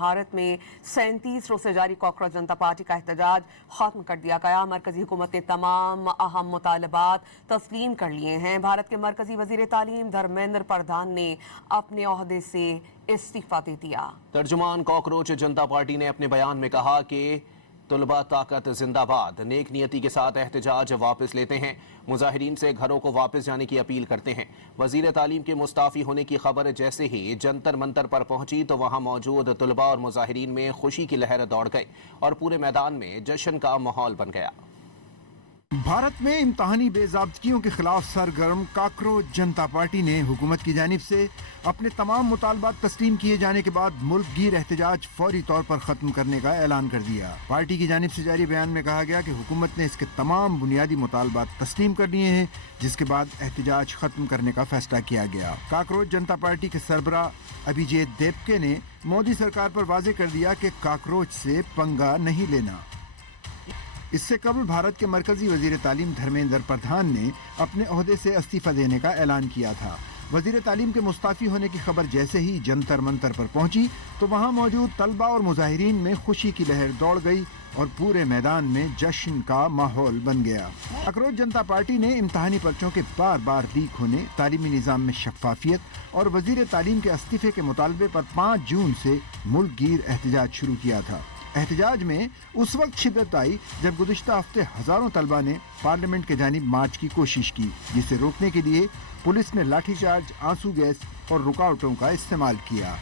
بھارت میں 37 روز سے جاری کاکروچ جنتا پارٹی کا احتجاج ختم کر دیا گیا۔ مرکزی حکومت نے تمام اہم مطالبات تسلیم کر لیے ہیں۔ بھارت کے مرکزی وزیر تعلیم دھرمیندر پردھان نے اپنے عہدے سے استعفیٰ دے دیا۔ ترجمان کاکروچ جنتا پارٹی نے اپنے بیان میں کہا کہ طلبہ طاقت زندہ باد نیک نیتی کے ساتھ احتجاج واپس لیتے ہیں، مظاہرین سے گھروں کو واپس جانے کی اپیل کرتے ہیں۔ وزیر تعلیم کے مستعفی ہونے کی خبر جیسے ہی جنتر منتر پر پہنچی تو وہاں موجود طلبہ اور مظاہرین میں خوشی کی لہر دوڑ گئی اور پورے میدان میں جشن کا ماحول بن گیا۔ بھارت میں امتحانی بے ضابطگیوں کے خلاف سرگرم کاکروچ جنتا پارٹی نے حکومت کی جانب سے اپنے تمام مطالبات تسلیم کیے جانے کے بعد ملک گیر احتجاج فوری طور پر ختم کرنے کا اعلان کر دیا۔ پارٹی کی جانب سے جاری بیان میں کہا گیا کہ حکومت نے اس کے تمام بنیادی مطالبات تسلیم کر لیے ہیں، جس کے بعد احتجاج ختم کرنے کا فیصلہ کیا گیا۔ کاکروچ جنتا پارٹی کے سربراہ ابھیجیت دیپکے نے مودی سرکار پر واضح کر دیا کہ کاکروچ سے پنگا نہیں لینا۔ اس سے قبل بھارت کے مرکزی وزیر تعلیم دھرمیندر پردھان نے اپنے عہدے سے استعفیٰ دینے کا اعلان کیا تھا۔ وزیر تعلیم کے مستعفی ہونے کی خبر جیسے ہی جنتر منتر پر پہنچی تو وہاں موجود طلبہ اور مظاہرین میں خوشی کی لہر دوڑ گئی اور پورے میدان میں جشن کا ماحول بن گیا۔ کاکروچ جنتا پارٹی نے امتحانی پرچوں کے بار بار لیک ہونے، تعلیمی نظام میں شفافیت اور وزیر تعلیم کے استعفے کے مطالبے پر 5 جون سے ملک گیر احتجاج شروع کیا تھا۔ احتجاج میں اس وقت شدت آئی جب گزشتہ ہفتے ہزاروں طلبہ نے پارلیمنٹ کے جانب مارچ کی کوشش کی، جسے روکنے کے لیے پولیس نے لاٹھی چارج، آنسو گیس اور رکاوٹوں کا استعمال کیا۔